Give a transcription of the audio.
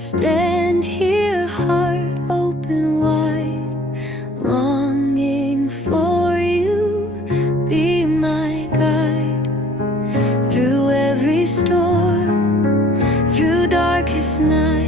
stand here, heart open wide, longing for you. Be my guide through every storm, through darkest night.